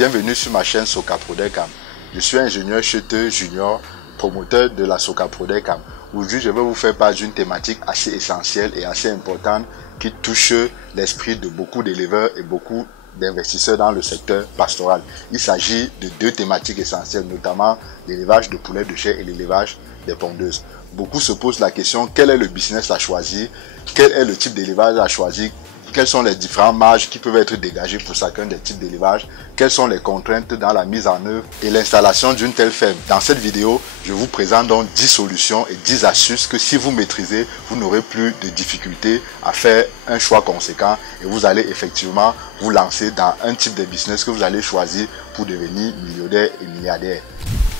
bienvenue sur ma chaîne Soka Prodecam. Je suis ingénieur cheteux junior, promoteur de la Soka Prodecam. Aujourd'hui, je vais vous faire part d'une thématique assez essentielle et assez importante qui touche l'esprit de beaucoup d'éleveurs et beaucoup d'investisseurs dans le secteur pastoral. Il s'agit de deux thématiques essentielles, notamment l'élevage de poulets de chair et l'élevage des pondeuses. Beaucoup se posent la question, quel est le business à choisir? Quel est le type d'élevage à choisir? Quelles sont les différentes marges qui peuvent être dégagées pour chacun des types d'élevage? Quelles sont les contraintes dans la mise en œuvre et l'installation d'une telle ferme? Dans cette vidéo, je vous présente donc 10 solutions et 10 astuces que si vous maîtrisez, vous n'aurez plus de difficultés à faire un choix conséquent et vous allez effectivement vous lancer dans un type de business que vous allez choisir pour devenir millionnaire et milliardaire.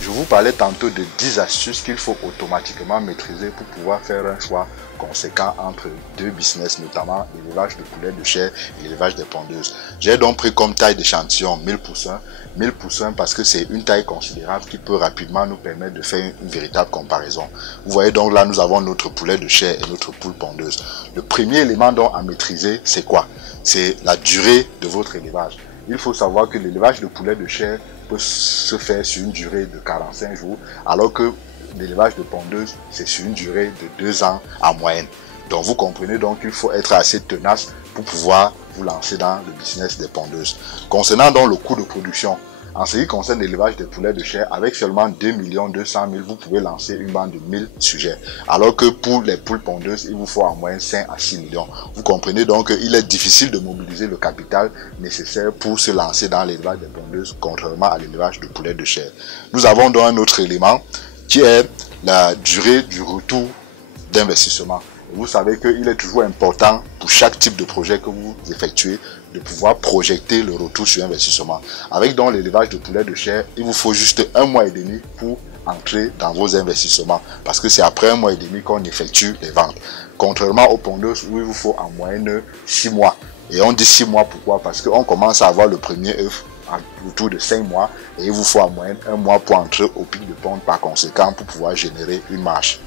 Je vous parlais tantôt de 10 astuces qu'il faut automatiquement maîtriser pour pouvoir faire un choix conséquent entre deux business, notamment l'élevage de poulets de chair et l'élevage des pondeuses. J'ai donc pris comme taille d'échantillon 1000 poussins. 1000 poussins parce que c'est une taille considérable qui peut rapidement nous permettre de faire une véritable comparaison. Vous voyez donc là, nous avons notre poulet de chair et notre poule pondeuse. Le premier élément donc à maîtriser, c'est quoi? C'est la durée de votre élevage. Il faut savoir que l'élevage de poulet de chair peut se faire sur une durée de 45 jours, alors que l'élevage de pondeuses, c'est sur une durée de 2 ans en moyenne. Donc vous comprenez donc qu'il faut être assez tenace pour pouvoir vous lancer dans le business des pondeuses. Concernant donc le coût de production, en ce qui concerne l'élevage des poulets de chair, avec seulement 2 200 000, vous pouvez lancer une bande de 1000 sujets. Alors que pour les poules pondeuses, il vous faut en moyenne 5 à 6 millions. Vous comprenez donc qu'il est difficile de mobiliser le capital nécessaire pour se lancer dans l'élevage des pondeuses, contrairement à l'élevage de poulets de chair. Nous avons donc un autre élément qui est la durée du retour d'investissement. Vous savez qu'il est toujours important pour chaque type de projet que vous effectuez de pouvoir projeter le retour sur investissement. Avec donc l'élevage de poulets de chair, il vous faut juste 1 mois et demi pour entrer dans vos investissements parce que c'est après 1 mois et demi qu'on effectue les ventes. Contrairement aux pondeuses où il vous faut en moyenne 6 mois. Et on dit 6 mois pourquoi? Parce qu'on commence à avoir le premier œuf autour de 5 mois et il vous faut en moyenne 1 mois pour entrer au pic de ponte par conséquent pour pouvoir générer une marge.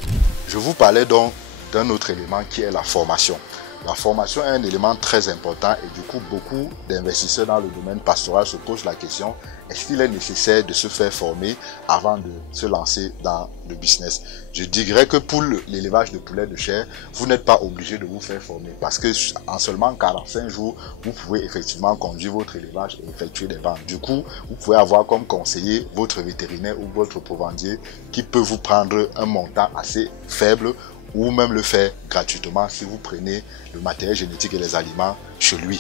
Je vous parlais donc d'un autre élément qui est la formation. La formation est un élément très important et du coup beaucoup d'investisseurs dans le domaine pastoral se posent la question, est-ce qu'il est nécessaire de se faire former avant de se lancer dans le business? Je dirais que pour l'élevage de poulets de chair, vous n'êtes pas obligé de vous faire former parce que en seulement 45 jours, vous pouvez effectivement conduire votre élevage et effectuer des ventes. Du coup, vous pouvez avoir comme conseiller votre vétérinaire ou votre provendier qui peut vous prendre un montant assez faible ou même le faire gratuitement si vous prenez le matériel génétique et les aliments chez lui.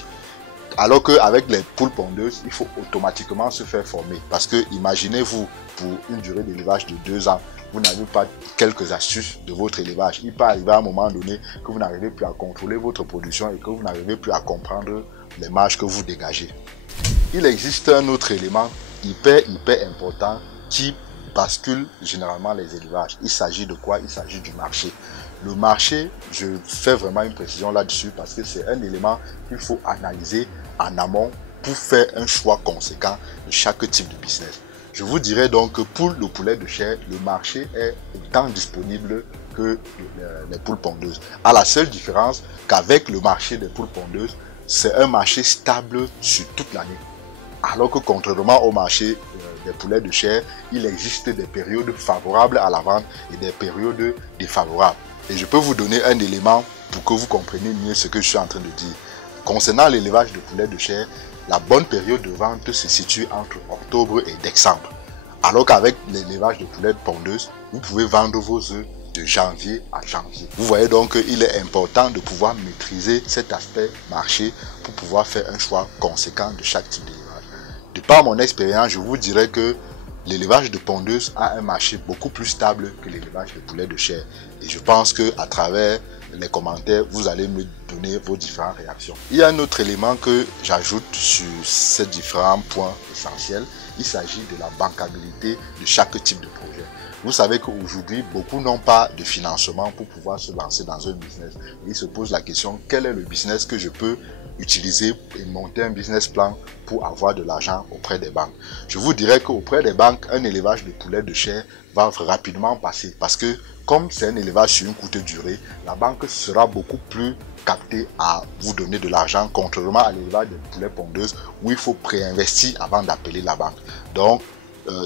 Alors qu'avec les poules pondeuses, il faut automatiquement se faire former. Parce que imaginez-vous, pour une durée d'élevage de 2 ans, vous n'avez pas quelques astuces de votre élevage. Il peut arriver à un moment donné que vous n'arrivez plus à contrôler votre production et que vous n'arrivez plus à comprendre les marges que vous dégagez. Il existe un autre élément hyper important qui bascule généralement les élevages. Il s'agit de quoi? Il s'agit du marché. Le marché, je fais vraiment une précision là-dessus parce que c'est un élément qu'il faut analyser en amont pour faire un choix conséquent de chaque type de business. Je vous dirais donc que pour le poulet de chair, le marché est autant disponible que les poules pondeuses. À la seule différence qu'avec le marché des poules pondeuses, c'est un marché stable sur toute l'année. Alors que contrairement au marché des poulets de chair, il existe des périodes favorables à la vente et des périodes défavorables. Et je peux vous donner un élément pour que vous compreniez mieux ce que je suis en train de dire. Concernant l'élevage de poulets de chair, la bonne période de vente se situe entre octobre et décembre. Alors qu'avec l'élevage de poulets de pondeuses, vous pouvez vendre vos œufs de janvier à janvier. Vous voyez donc qu'il est important de pouvoir maîtriser cet aspect marché pour pouvoir faire un choix conséquent de chaque type d'élevage. De par mon expérience, je vous dirais que l'élevage de pondeuses a un marché beaucoup plus stable que l'élevage de poulets de chair. Et je pense qu'à travers les commentaires, vous allez me donner vos différentes réactions. Il y a un autre élément que j'ajoute sur ces différents points essentiels. Il s'agit de la bancabilité de chaque type de projet. Vous savez qu'aujourd'hui, beaucoup n'ont pas de financement pour pouvoir se lancer dans un business. Et ils se posent la question, quel est le business que je peux utiliser et monter un business plan pour avoir de l'argent auprès des banques? Je vous dirais qu'auprès des banques, un élevage de poulets de chair va rapidement passer parce que comme c'est un élevage sur une courte durée, la banque sera beaucoup plus capter à vous donner de l'argent, contrairement à l'élevage des poulets pondeuses où il faut préinvestir avant d'appeler la banque. Donc,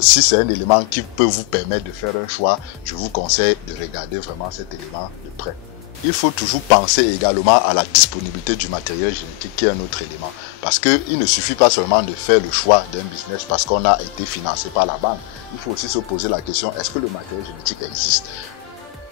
si c'est un élément qui peut vous permettre de faire un choix, je vous conseille de regarder vraiment cet élément de près. Il faut toujours penser également à la disponibilité du matériel génétique qui est un autre élément. Parce qu'il ne suffit pas seulement de faire le choix d'un business parce qu'on a été financé par la banque. Il faut aussi se poser la question, est-ce que le matériel génétique existe?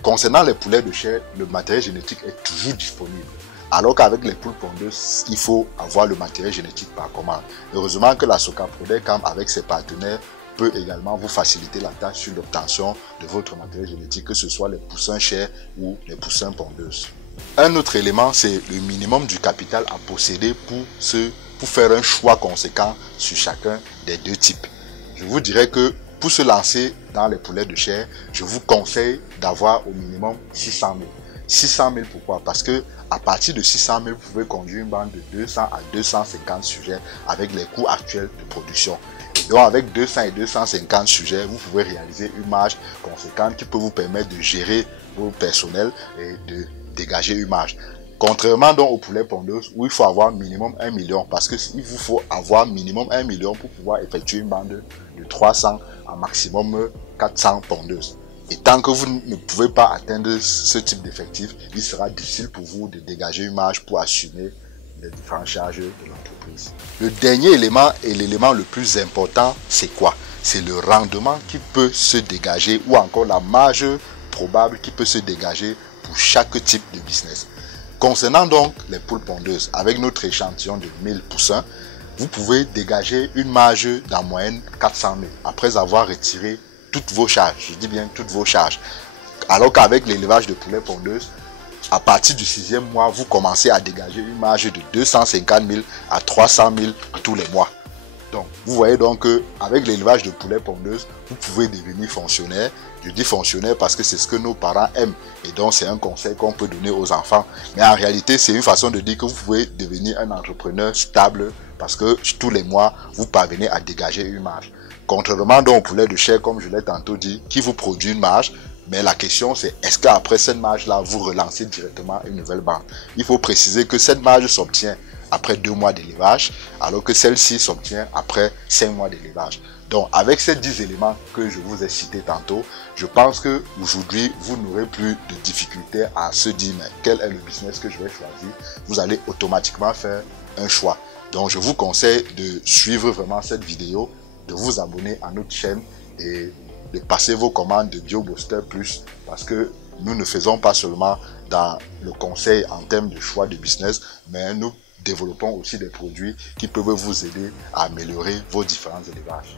Concernant les poulets de chair, le matériel génétique est toujours disponible. Alors qu'avec les poules pondeuses, il faut avoir le matériel génétique par commande. Heureusement que la Soka Prodecam avec ses partenaires peut également vous faciliter la tâche sur l'obtention de votre matériel génétique, que ce soit les poussins chairs ou les poussins pondeuses. Un autre élément, c'est le minimum du capital à posséder pour faire un choix conséquent sur chacun des deux types. Je vous dirais que pour se lancer dans les poulets de chair, je vous conseille d'avoir au minimum 600 000. 600 000 pourquoi? Parce que à partir de 600 000, vous pouvez conduire une bande de 200 à 250 sujets avec les coûts actuels de production. Donc avec 200 et 250 sujets, vous pouvez réaliser une marge conséquente qui peut vous permettre de gérer vos personnels et de dégager une marge. Contrairement donc aux poulets pondeuses où il faut avoir minimum 1 million parce qu'il vous faut avoir minimum 1 million pour pouvoir effectuer une bande de 300 à maximum 400 pondeuses. Et tant que vous ne pouvez pas atteindre ce type d'effectif, il sera difficile pour vous de dégager une marge pour assumer les différentes charges de l'entreprise. Le dernier élément et l'élément le plus important, c'est quoi? C'est le rendement qui peut se dégager ou encore la marge probable qui peut se dégager pour chaque type de business. Concernant donc les poules pondeuses, avec notre échantillon de 1000 poussins, vous pouvez dégager une marge d'en moyenne 400 000 après avoir retiré toutes vos charges. Je dis bien toutes vos charges. Alors qu'avec l'élevage de poulets pondeuses, à partir du 6e mois, vous commencez à dégager une marge de 250 000 à 300 000 tous les mois. Donc, vous voyez donc qu'avec l'élevage de poulets pondeuses, vous pouvez devenir fonctionnaire. Je dis fonctionnaire parce que c'est ce que nos parents aiment. Et donc, c'est un conseil qu'on peut donner aux enfants. Mais en réalité, c'est une façon de dire que vous pouvez devenir un entrepreneur stable parce que tous les mois, vous parvenez à dégager une marge. Contrairement donc au poulet de chair, comme je l'ai tantôt dit, qui vous produit une marge. Mais la question c'est, est-ce qu'après cette marge-là, vous relancez directement une nouvelle banque? Il faut préciser que cette marge s'obtient après 2 mois d'élevage, alors que celle-ci s'obtient après 5 mois d'élevage. Donc, avec ces 10 éléments que je vous ai cités tantôt, je pense que aujourd'hui, vous n'aurez plus de difficulté à se dire, mais quel est le business que je vais choisir? Vous allez automatiquement faire un choix. Donc, je vous conseille de suivre vraiment cette vidéo, de vous abonner à notre chaîne et de passer vos commandes de BioBooster Plus parce que nous ne faisons pas seulement dans le conseil en termes de choix de business, mais nous développons aussi des produits qui peuvent vous aider à améliorer vos différents élevages.